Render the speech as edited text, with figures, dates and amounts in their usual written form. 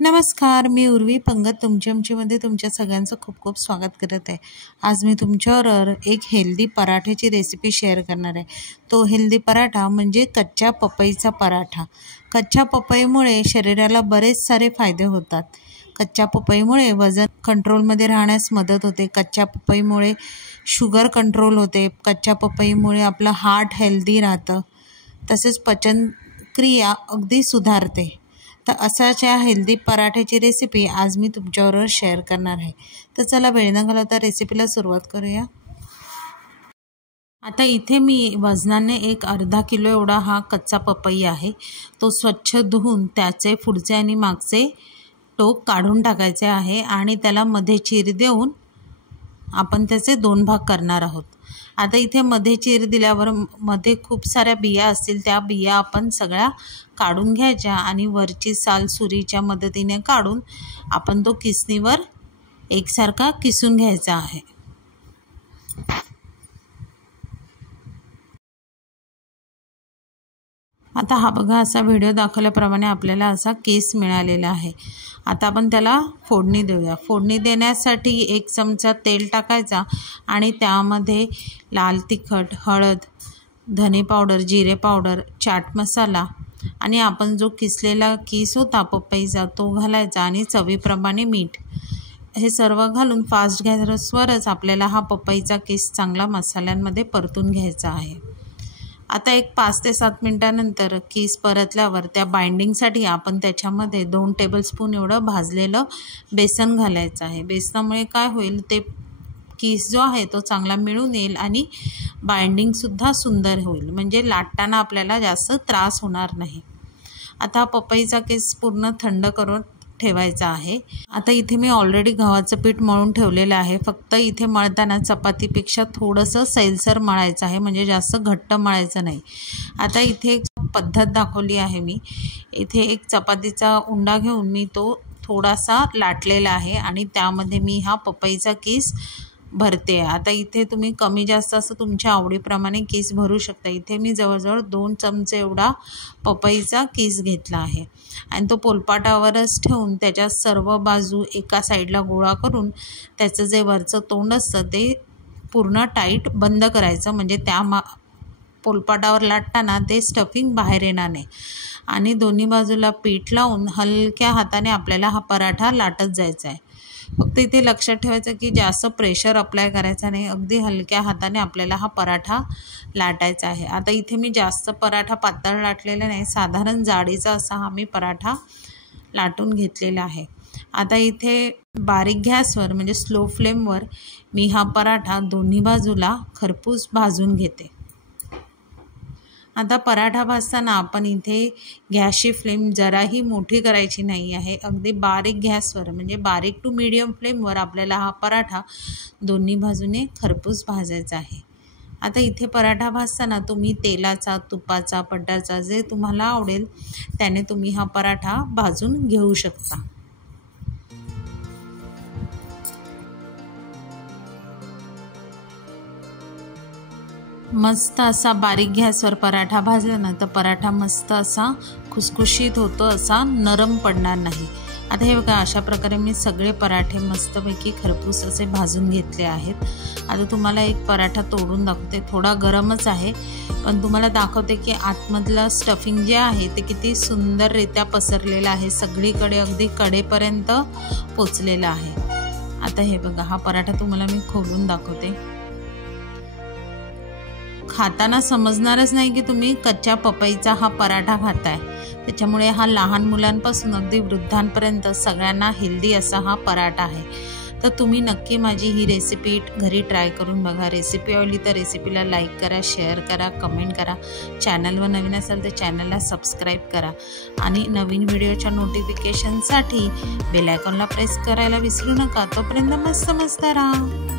नमस्कार, मी उर्वी पंगत तुमच्यामध्ये तुमच्या सगळ्यांचं खूप खूप स्वागत करत आहे। आज मी तुमच्यावर एक हेल्दी पराठ्याची रेसिपी शेअर करणार आहे। तो हेल्दी पराठा म्हणजे कच्च्या पपईचा पराठा। कच्च्या पपईमुळे शरीराला बरेच सारे फायदे होतात। कच्च्या पपईमुळे वजन कंट्रोलमध्ये राहण्यास मदत होते। कच्च्या पपईमुळे शुगर कंट्रोल होते। कच्च्या पपईमुळे आपलं हार्ट हेल्दी राहतं, तसेच पचनक्रिया अगदी सुधारते। तर अशाच्या हेल्दी पराठ्याची रेसिपी आज मी तुमच्याबरोबर शेअर करणार आहे। तर चला वेळ न घालवता रेसिपीला सुरुवात करूया। आता इथे मी वजनाने एक अर्धा किलो एवढा हा कच्चा पपई आहे। तो स्वच्छ धुवून त्याचे पुढचे आणि मागचे टोक काढून टाकायचे आहे आणि त्याला मध्ये चीर देऊन आपण त्याचे दोन भाग करणार आहोत। आता इथे मध्ये चीर दिल्यावर मध्ये खूप साऱ्या बिया असतील, त्या बिया आपण सगळ्या काढून घ्यायच्या आणि वरची साल सुरीच्या मदतीने काढून आपण तो किसणीवर एकसारखा किसून घ्यायचा आहे। आता हा बघा, असा व्हिडिओ दाखवल्याप्रमाणे आपल्याला असा केस मिळालेला आहे। आता आपण त्याला फोडणी देऊया। फोडणी देण्यासाठी एक चमचा तेल टाकायचा आणि त्यामध्ये लाल तिखट, हळद, धने पावडर, जिरे पावडर, चाट मसाला आणि आपण जो किसलेला किस होता पपईचा तो घालायचा आणि चवीप्रमाणे मीठ, हे सर्व घालून फास्ट गॅसवरच आपल्याला हा पपईचा किस चांगला मसाल्यांमध्ये परतून घ्यायचा आहे। आता एक 5 ते 7 मिनिटांनंतर किस परतल्यावर त्या बाइंडिंगसाठी आपण त्याच्यामध्ये 2 टेबलस्पून एवढं भाजलेलं बेसन घालायचं आहे। बेसनामुळे काय होईल, ते किस जो आहे तो चांगला मिळून येईल आणि बाइंडिंगसुद्धा सुंदर होईल, म्हणजे लाटताना आपल्याला जास्त त्रास होणार नाही। आता पपईचा किस पूर्ण थंड करून ठेवायचा आहे। आता इथे मी ऑलरेडी गव्हाचं पीठ मळून ठेवलेलं आहे। फक्त इथे मळताना चपातीपेक्षा थोडंसं सैलसर मळायचं आहे, म्हणजे जास्त घट्ट मळायचं नाही। आता इथे एक पद्धत दाखवली आहे मी। इथे एक चपातीचा उंडा घेऊन मी तो थोडासा लाटलेला आहे आणि त्यामध्ये मी हा पपईचा किस भरते। आता इथे तुम्ही कमी जास्त असं तुमच्या आवडीप्रमाणे किस भरू शकता। इथे मी जवळजवळ 2 चमचे एवढा पपईचा किस घेतला आहे आणि तो पोलपाटावरच ठेवून त्याच्या सर्व बाजू एका साईडला गोळा करून त्याचं जे वरचं तोंड असतं ते पूर्ण टाईट बंद करायचं, म्हणजे त्या पोलपाटावर लाटताना ते स्टफिंग बाहेर येणार नाही। आणि दोन्ही बाजूला पीठ लावून हलक्या हाताने आपल्याला हा पराठा लाटत जायचा आहे। फक्त इथे लक्षात ठेवायचं की जास्त प्रेशर अप्लाय करायचा नाही, अगदी हलक्या हाताने आपल्याला हा पराठा लाटायचा आहे। आता इथे मी जास्त पराठा पातळ लाटलेला नाही, साधारण जाडीचा असा हा मी पराठा लाटून घेतलेला आहे। आता इथे बारीक गॅसवर म्हणजे स्लो फ्लेमवर मी हा पराठा दोन्ही बाजूला खरपूस भाजून घेते। आता पराठा भाजताना आपण इथे गॅसची फ्लेम जराही मोठी करायची नाही आहे। अगदी बारीक गॅसवर म्हणजे बारीक टू मीडियम फ्लेमवर आपल्याला हा पराठा दोन्ही बाजूने खरपूस भाजायचा आहे। आता इथे पराठा भाजताना तुम्ही तेलाचा, तुपाचा, बटरचा जे तुम्हाला आवडेल त्याने तुम्ही हा पराठा भाजून घेऊ शकता। मस्त असा बारीक गॅसवर पराठा भाजला ना तर पराठा मस्त असा खुसखुशीत होतो, असा नरम पडणार नाही। आता हे बघा, अशा प्रकारे मी सगळे पराठे मस्तपैकी खरपूस असे भाजून घेतले आहेत। आता तुम्हाला एक पराठा तोडून दाखवते, थोडा गरमच आहे पण तुम्हाला दाखवते की आतमधलं स्टफिंग जे आहे ते किती सुंदररित्या पसरलेलं आहे, सगळीकडे अगदी कडेपर्यंत पोचलेलं आहे। आता हे बघा, हा पराठा तुम्हाला मी खोलून दाखवते। खाताना समजणारच नाही की तुम्ही कच्च्या पपईचा हा पराठा खाताय। त्याच्यामुळे हा लहान मुलांपासून अगदी वृद्धांपर्यंत सगळ्यांना हेल्दी असा हा पराठा आहे। तर तुम्ही नक्की माझी ही रेसिपी घरी ट्राय करून बघा। रेसिपी आवडली तर रेसिपीला लाईक करा, शेअर करा, कमेंट करा। चॅनलवर नवीन असाल तर चॅनलला सबस्क्राईब करा आणि नवीन व्हिडिओच्या नोटिफिकेशनसाठी बेल आयकॉनला प्रेस करायला विसरू नका। तोपर्यंत मस्त मस्त राहा।